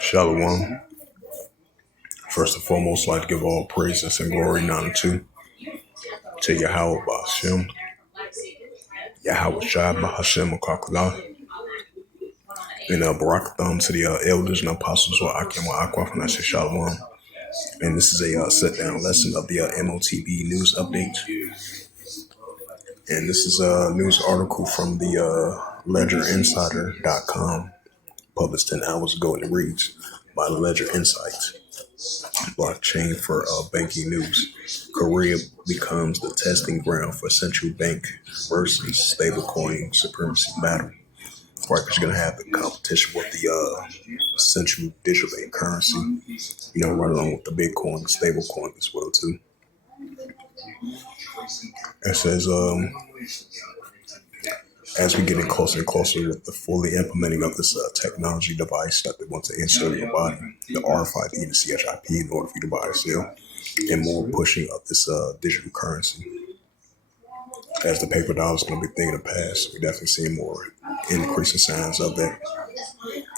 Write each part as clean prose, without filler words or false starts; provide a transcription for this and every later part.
Shalom. First and foremost, I'd like to give all praises and glory and honor to Yahweh Ba'ashem, Yahweh Shai Ba'ashem Akakulah, and Barakatham to the elders and apostles wa Akim wa Aqua from Nashe Shalom. And this is a sit-down lesson of the M.O.T.B news update. And this is a news article from the ledgerinsider.com, published 10 hours ago, and it reads, by the Ledger Insights, blockchain for banking news. Korea becomes the testing ground for central bank versus stablecoin supremacy battle. Right, because you're going to have the competition with the central digital bank currency, right along with the Bitcoin, the stablecoin as well, too. It says, as we get in closer and closer with the fully implementing of this technology device that they want to insert in your body, the RFID and the CHIP, in order for you to buy or sell, and more pushing of this digital currency. As the paper dollar is going to be a thing of the past, we're definitely seeing more increasing signs of that,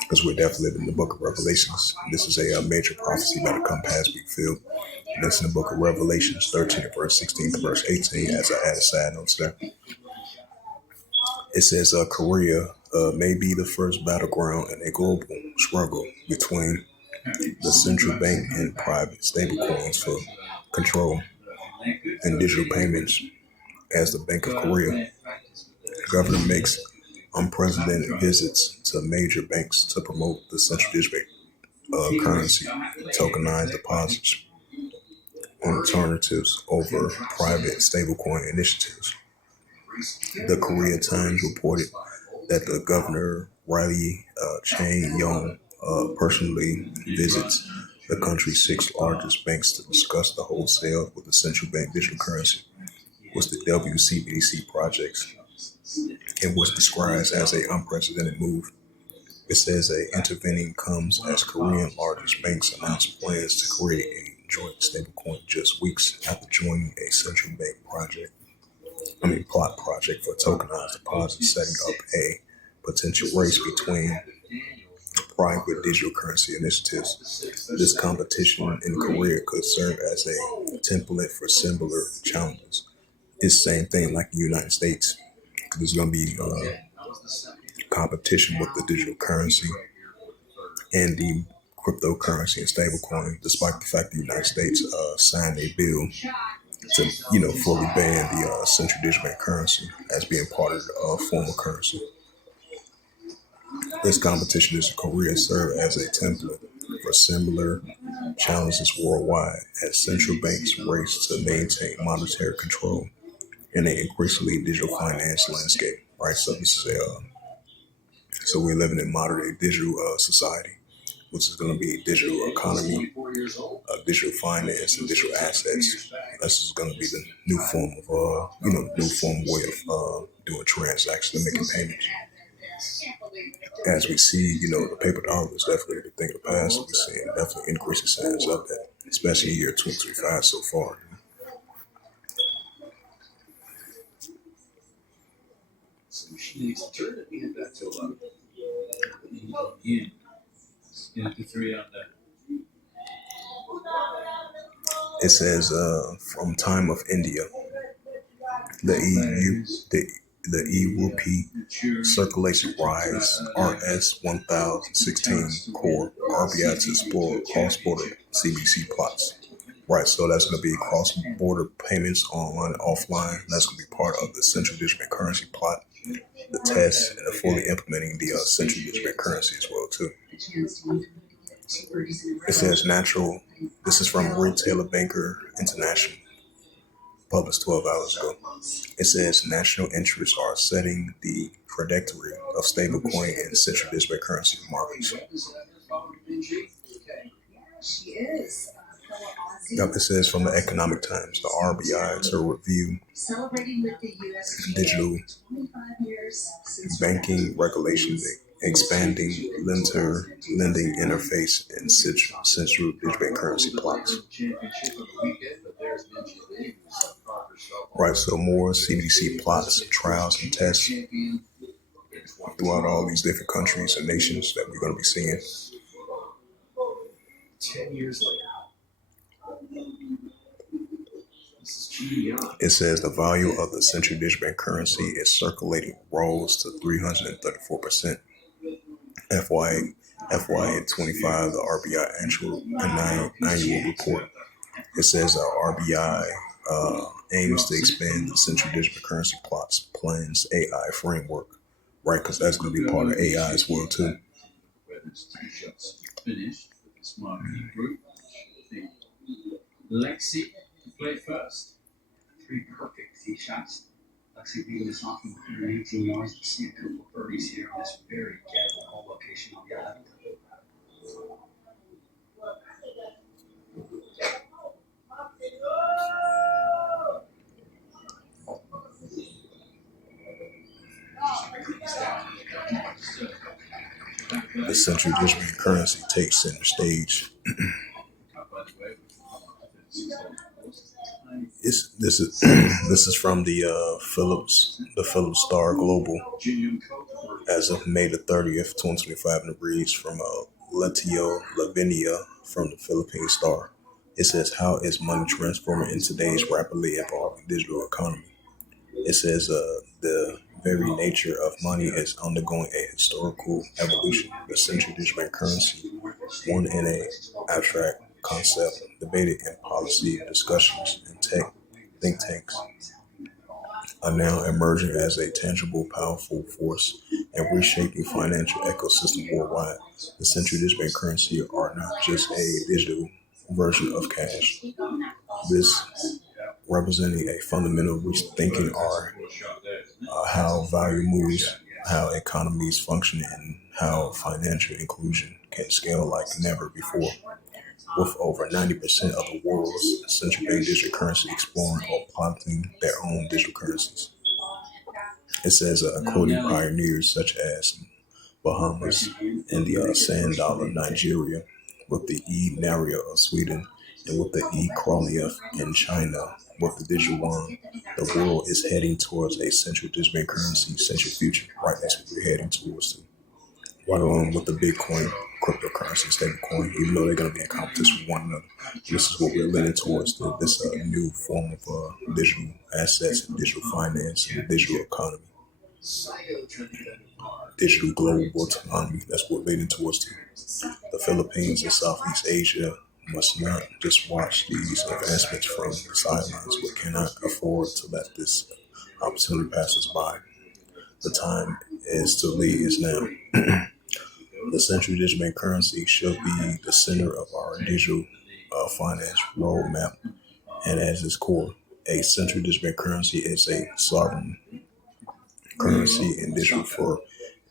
because we're definitely living in the book of Revelations. This is a major prophecy about to come past, we feel. And that's in the book of Revelations 13, verse 16 to verse 18, as I add a side note to that. It says Korea may be the first battleground in a global struggle between the central bank and private stablecoins for control and digital payments. As the Bank of Korea, the governor makes unprecedented visits to major banks to promote the central digital currency, tokenized deposits on alternatives over private stablecoin initiatives. The Korea Times reported that the governor, Riley Chang-yong, personally visits the country's 6 largest banks to discuss the wholesale with the central bank digital currency, was the WCBDC projects, and was described as an unprecedented move. It says intervening comes as Korean largest banks announced plans to create a joint stablecoin just weeks after joining a central bank plot project for tokenized deposits, setting up a potential race between private digital currency initiatives. This competition in Korea could serve as a template for similar challenges. It's the same thing like the United States. There's going to be competition with the digital currency and the cryptocurrency and stablecoin, despite the fact the United States signed a bill to, fully ban the central digital bank currency as being part of the formal currency. This competition in Korea served as a template for similar challenges worldwide as central banks race to maintain monetary control in an increasingly digital finance landscape. Right, so this is so we're living in modern day digital society, which is going to be a digital economy, digital finance, and digital assets. This is going to be the new form of way of doing transactions and making payments. As we see, the paper dollar is definitely the thing of the past. We're seeing definitely increasing signs of that, especially in year 2025 so far. It says from time of India, the e-rupee circulation rise, RS 1016 core, RBI to explore cross-border CBC plots. Right, so that's going to be cross-border payments online and offline. That's going to be part of the central digital currency plot, the test, and the fully implementing the central digital currency as well, too. It says this is from Retailer Banker International, published 12 hours ago. It says national interests are setting the trajectory of stablecoin and central digital currency markets. It says from the Economic Times, the RBI to review digital banking regulations, expanding lending interface and central digital currency plots. Right, so more CBDC plots, trials, and tests throughout all these different countries and nations that we're going to be seeing. 10 years later. It says the value of the central digital bank currency is circulating rose to 334%. FY 25, the RBI annual report. It says RBI aims to expand the central digital currency plots, plans, AI framework, right? Because that's going to be part of AI as well too. Lexi played first. 3 perfect tee shots. Lexi beating this off from 118 yards. You see a couple of birdies here on this very gabbed hole location on the island. The central digital currency takes center stage. This is from the Phillips Star Global as of May the 30th, 2025, and it reads from Letio Lavinia from the Philippine Star. It says, how is money transforming in today's rapidly evolving digital economy? It says the very nature of money is undergoing a historical evolution. The central digital currency, one in an abstract concept, debated in policy discussions and think tanks, are now emerging as a tangible, powerful force and reshaping financial ecosystem worldwide. The central digital currency are not just a digital version of cash. This representing a fundamental rethinking are how value moves, how economies function, and how financial inclusion can scale like never before. With over 90% of the world's central bank digital currency exploring or piloting their own digital currencies. It says, quoting pioneers such as Bahamas and the Sand Dollar Nigeria, with the E-Naira of Sweden, and with the E-Kronia in China, with the digital yuan, the world is heading towards a central digital currency central future. Right, that's what we're heading towards. Right along with the Bitcoin, cryptocurrency, stablecoin, even though they're going to be in competition with one another. This is what we're leaning towards, this new form of digital assets and digital finance and digital economy. Digital global economy, that's what we're leaning towards. The Philippines and Southeast Asia must not just watch these advancements from the sidelines, but cannot afford to let this opportunity pass us by. The time is to lead is now. The central digital currency should be the center of our digital finance roadmap, and as its core, a central digital currency is a sovereign currency and digital for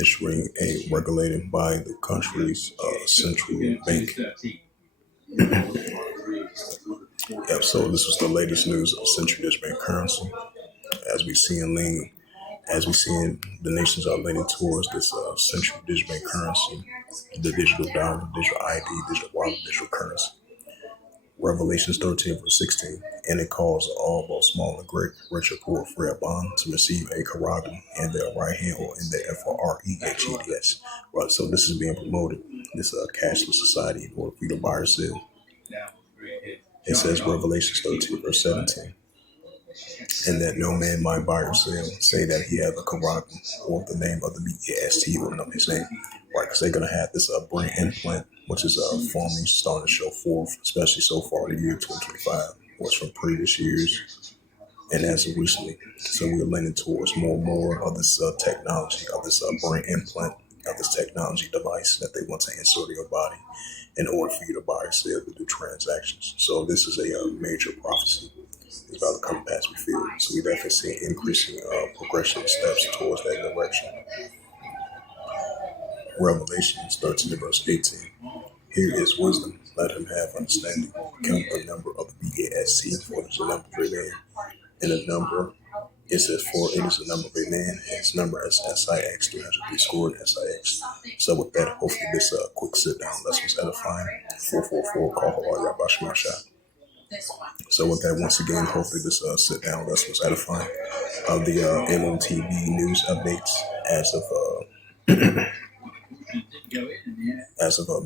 issuing a regulated by the country's central bank. Yep, so this was the latest news of central digital currency. As we see the nations are leaning towards this central digital currency, the digital dollar, digital ID, digital wallet, digital currency. Revelations 13 verse 16, and it calls all, both small and great, rich or poor, free or bond, to receive a karagan in their right hand or in their FREHEDS. Right, so this is being promoted, this cashless society, in order for you to buy or sell. It says Revelations 13 verse 17. And that no man might buy or sell, say that he have a karagan or the name of the BEST or know his name. Right, because they're going to have this brain implant, which is formally starting to show forth, especially so far in the year 2025, was from previous years and as of recently. So we're leaning towards more and more of this technology, of this brain implant, of this technology device that they want to insert in your body in order for you to buy or sell, to do transactions. So this is a major prophecy. It's about to come past, we feel. So we definitely see increasing progression steps towards that direction. Revelations 13 verse 18. Here is wisdom, let him have understanding. Count the number of the BAST, for it is a number of a man. And the number, it says, for it is a number of a man, and his number is SIX, 303 scored SIX. So with that, hopefully this quick sit down lesson was edifying. 444, call Hawaii Yabash Masha. So with that, once again, hopefully this sit down lesson was edifying. Of the M.O.T.B news updates as of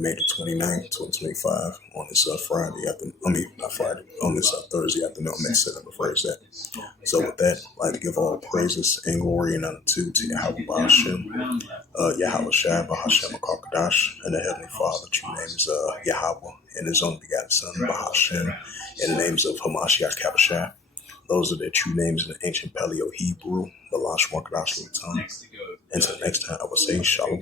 May the 29th, 2025, on this Friday after, I mean, not Friday, on this Thursday afternoon. I meant to say that before that. So with that, I'd like to give all praises and glory and honor to Yahweh Bahashem, Yahweh Shai, Bahashem Akakadash, and the Heavenly Father. True name is Yahweh, and His only begotten Son, Bahashem, and the names of Hamashiach Kabashah. Those are their true names in the ancient Paleo Hebrew, the Lash Wakadash tongue. Until next time, I will say Shalom.